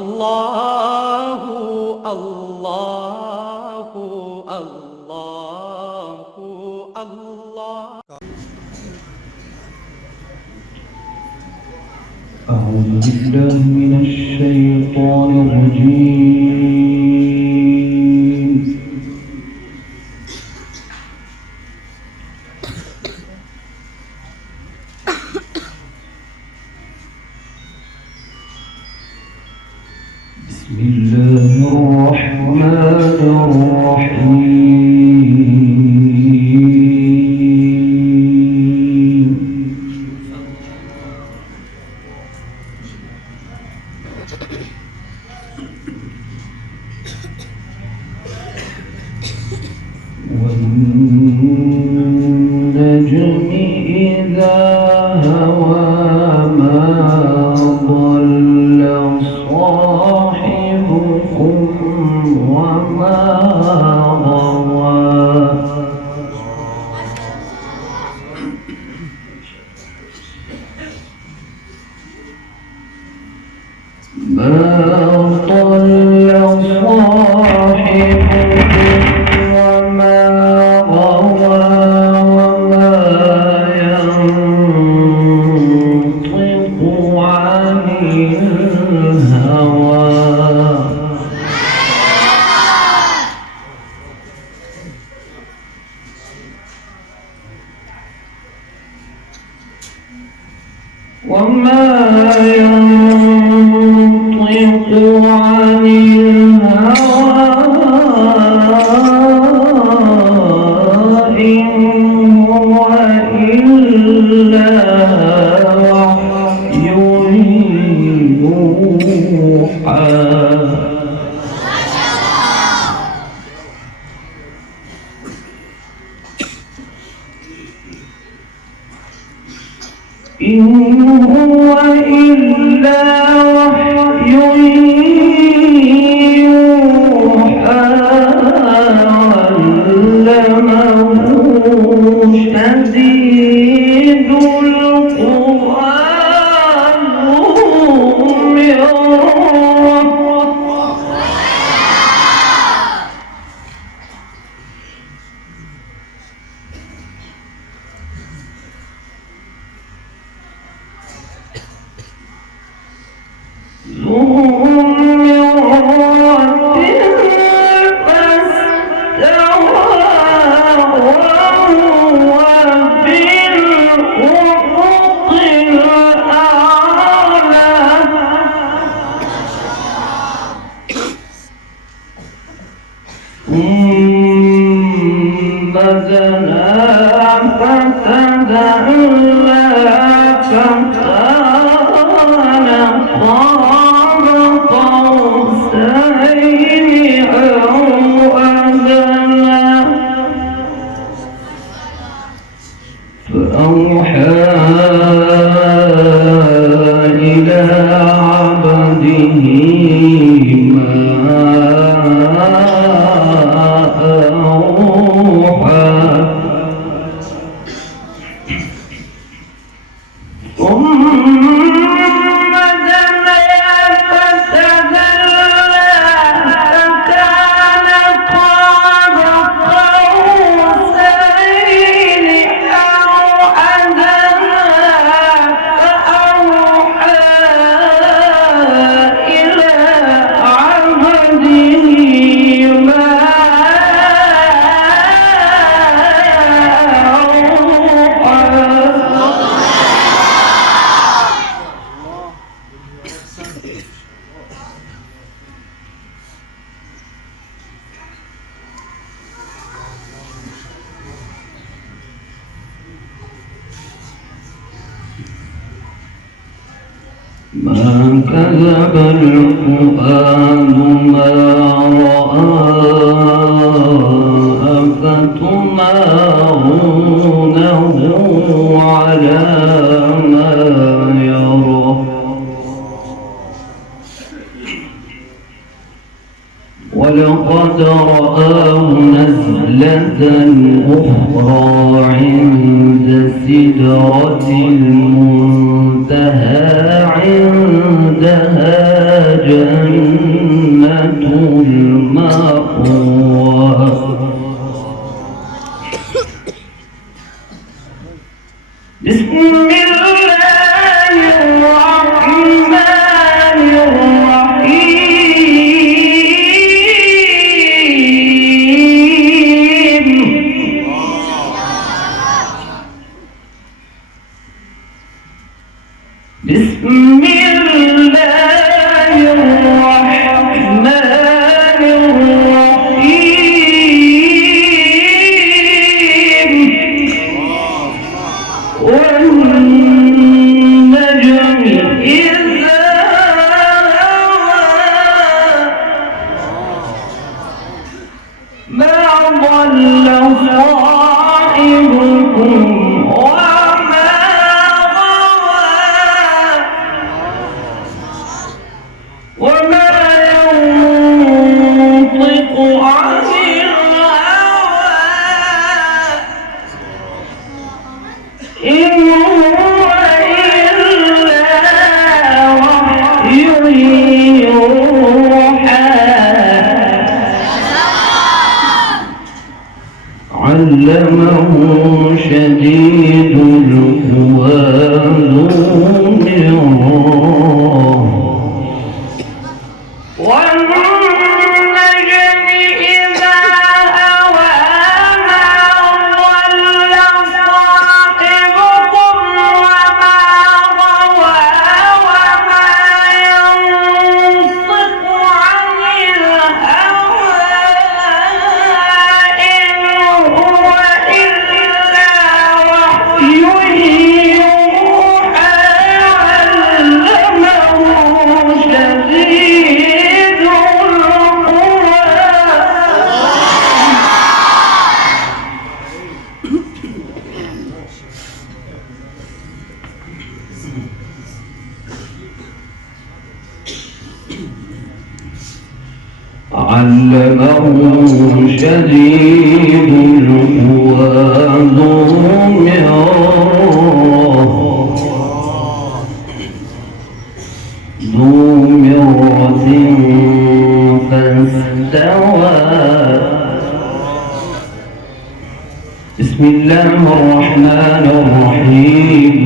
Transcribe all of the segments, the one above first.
الله الله الله الله. أعوذ بالله من الشيطان الرجيم. بسم الله الرحمن الرحيم. والنجم إذا هوى ما ضل صاحبكم وما غوى ما ضل صاحبكم وما غوى وما ينطق عن الهوى وما ينطق عن الهوى إن هو إلا وحي يوحى. إن هو إلا وحي يوحى. علمه شديد القوى ذو مرة. ثم دنا فتدلى فكان قاب قوسين أو أدنى فأوحى إلى عبده ما أوحى. ثم دنا فتدلى فكان قاب قوسين أو أدنى فأوحى إلى عبده ما ما كذب الفؤاد ما رأى أفتمارونه على ما يرى. ولقد رآه نزلة أخرى عند سدرة المنتهى عندها جنة المأوى بسم الله الرحمن الرحيم بسم الله الرحمن الرحيم والنجم إذا هوى ما ضل صاحبكم وما غوى وما ينطق عن الهوى إن هو إلا وحي يوحى علمه شديد القوى ذو مرة والنجم إذا هوى ما ضل صاحبكم وما غوى وما ينطق عن الهوى إن هو إلا وحي يوحى علمه شديد القوى علمه شديد القوى ذو مرة فاستوى بسم الله الرحمن الرحيم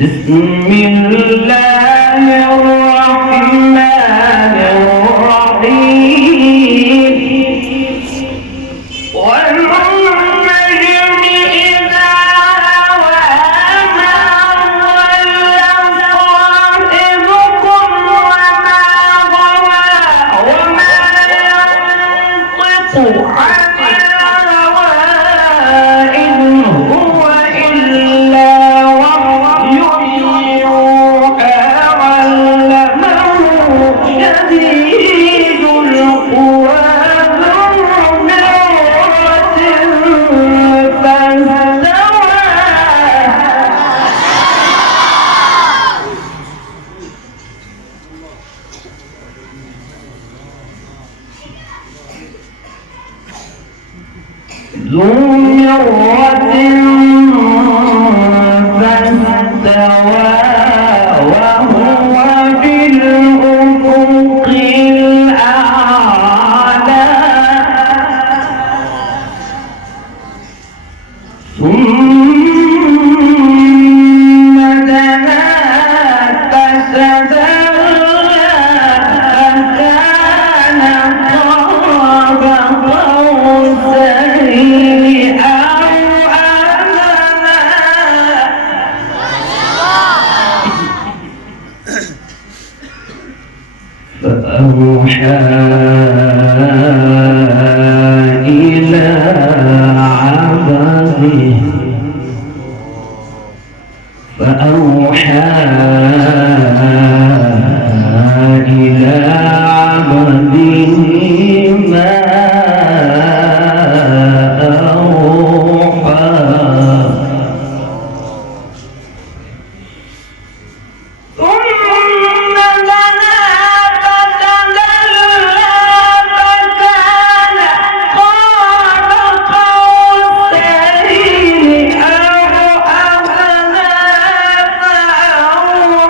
بسم الله الرحمن الرحيم والنجم إذا هوى ما ضل صاحبكم وما غوى وما ينطق عن الهوى إن هو إلا وحي يوحى علمه شديد القوى ذو مرة فاستوى ذو مرة فاستوى وهو بالأفق الأعلى ثم دنا فتدلى فكان قاب قوسين أو أدنى فأوحى إلى عبده ما أوحى ثم دنا فتدلى فكان قاب قوسين أو أدنى فأوحى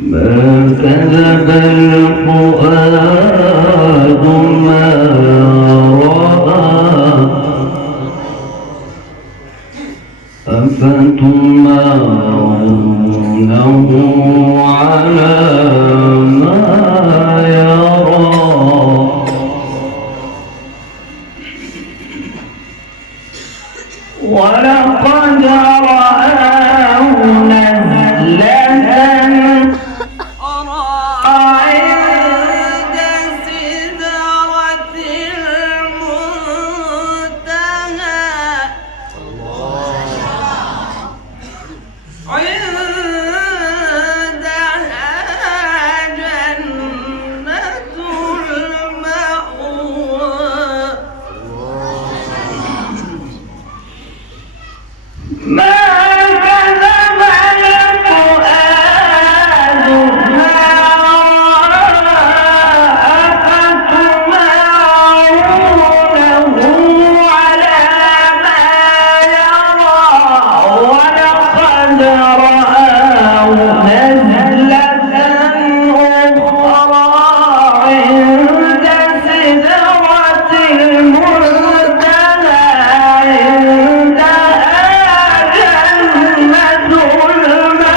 ما كذب الفؤاد ما رأى أفتمارونه على ما يرى ولقد رآه نزلة عند سدرة المنتهى عندها جنة المأوى ما كذب الفؤاد ما رأى أفتمارونه على ما يرى ولقد رآه نزلة أخرى عند سدرة المنتهى عندها جنة المأوى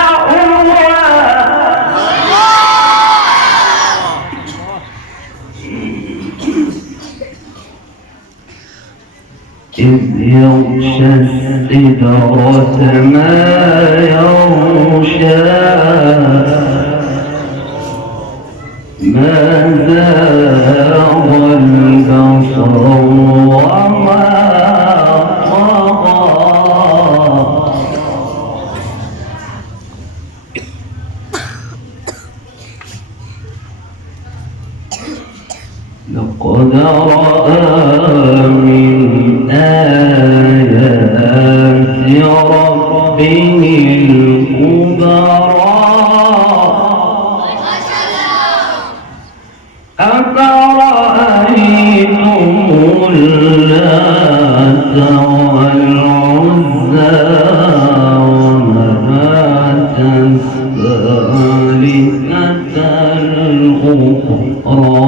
إذ يغشى السدرة ما يغشى ما زاغ البصر وما طغى لقد رأى من آيات ربه الكبرى أفرأيتم اللات والعزى ومناة الثالثة الأخرى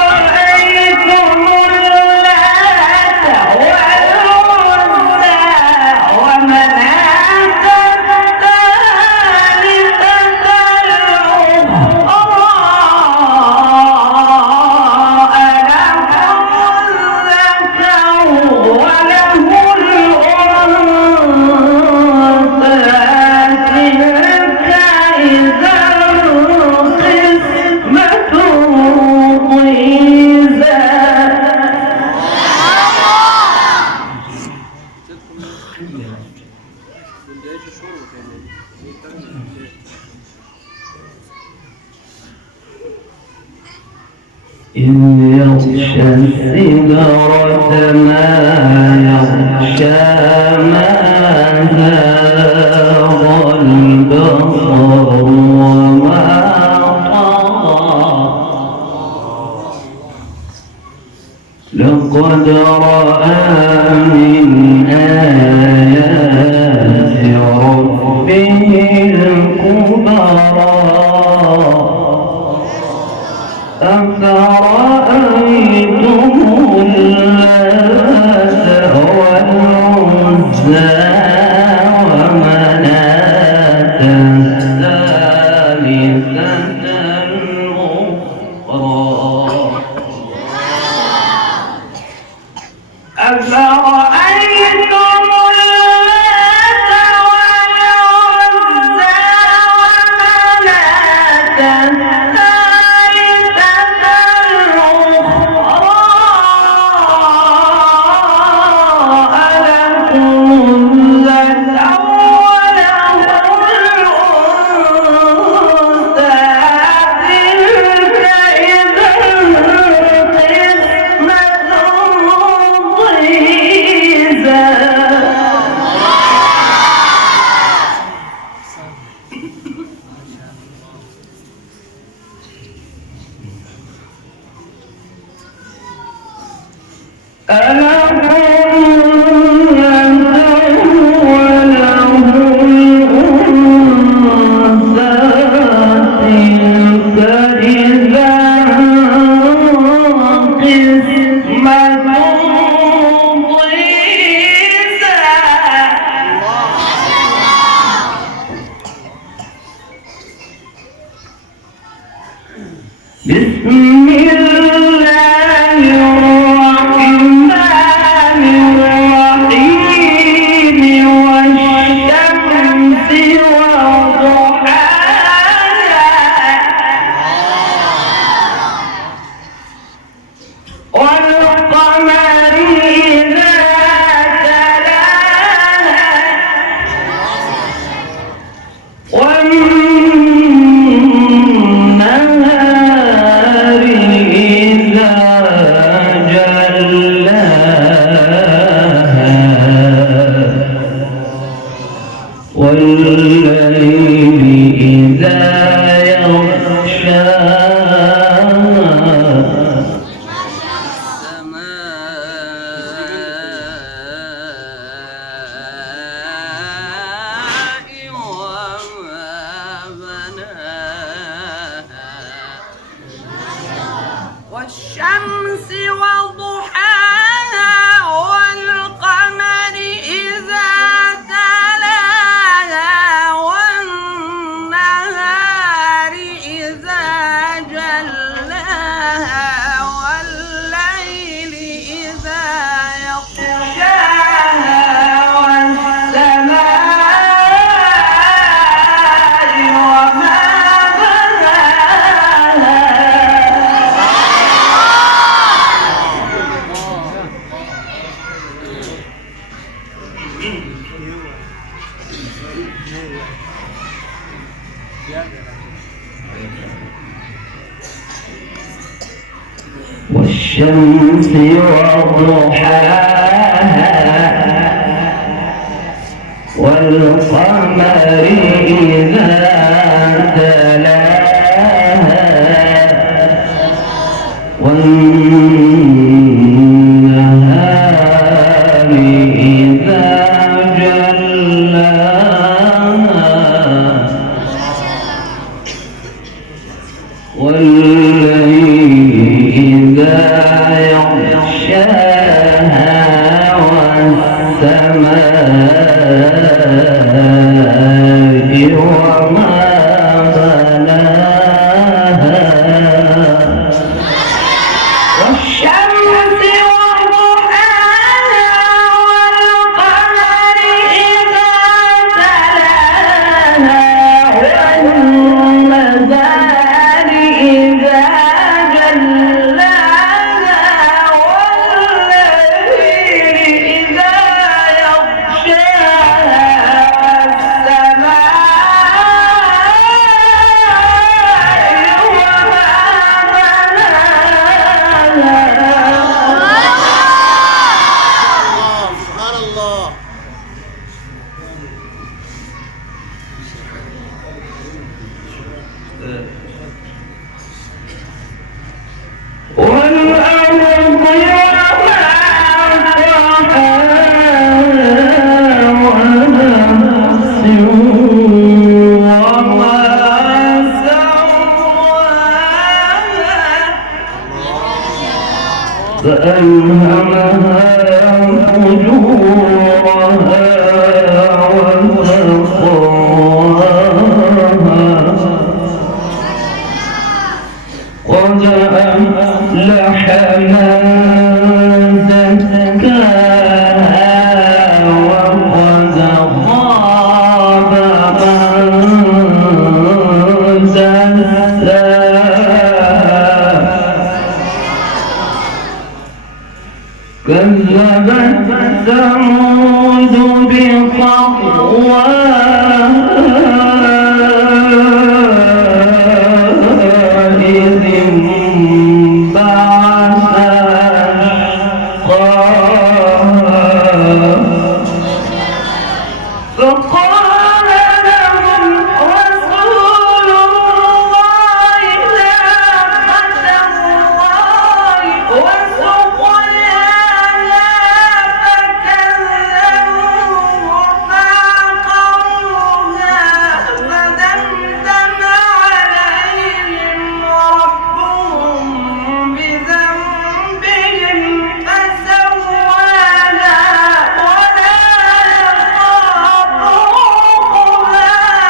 أفرأيتم اللات والعزى ومناة الثالثة الأخرى ألكم الذكر وله الأنثى تلك إذا قسمة ضيزى إذ يغشى السدرة ما يغشى ما زاغ البصر وما طغى لقد رأى من آيات ربه الكبرى أفرأيتم اللات والعزى ومناة والليل إذا يغشى والشمس وضحاها والقمر إذا تلاها والنهار إذا جلاها والليل إذا يغشاها والسماء وما والشمس وضحاها والقمر إذا تلاها والنهار إذا جلاها والليل إذا يغشاها والسماء وما بناها والشمس وضحاها والقمر إذا تلاها والنهار إذا جلاها والليل إذا يغشاها فألهمها فجورها وتقواها قد أفلح من زكاها وقد خاب من دساها كذبت ثمود بطغواها إذ انبعث أشقاها فقال لهم رسول الله ناقة الله وسقياها فكذبوه فعقروها فدمدم عليهم ربهم بذنبهم فسواها ولا يخاف عقباها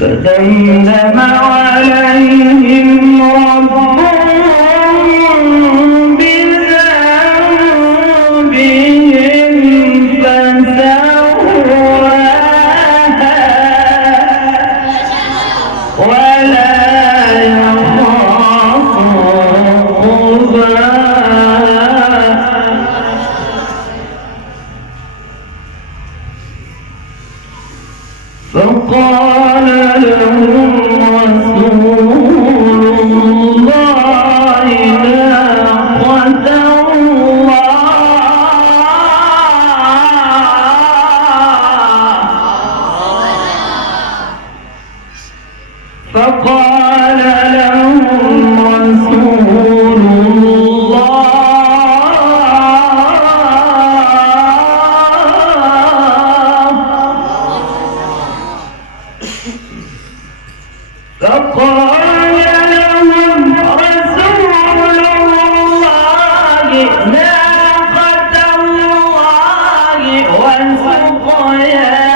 فدمدم عليهم ربهم بذنبهم فسواها ولا يخاف عقباها فقال لهم رسول الله ناقة ولا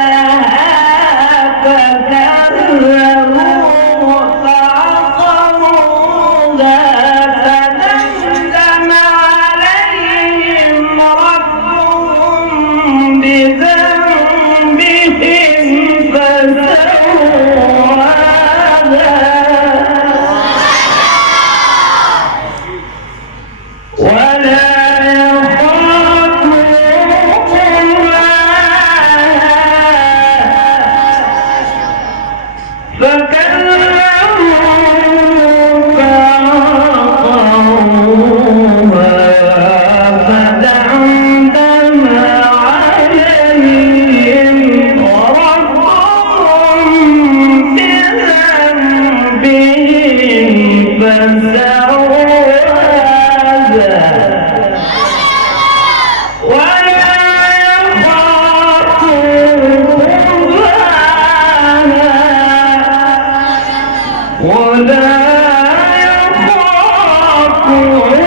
يخاف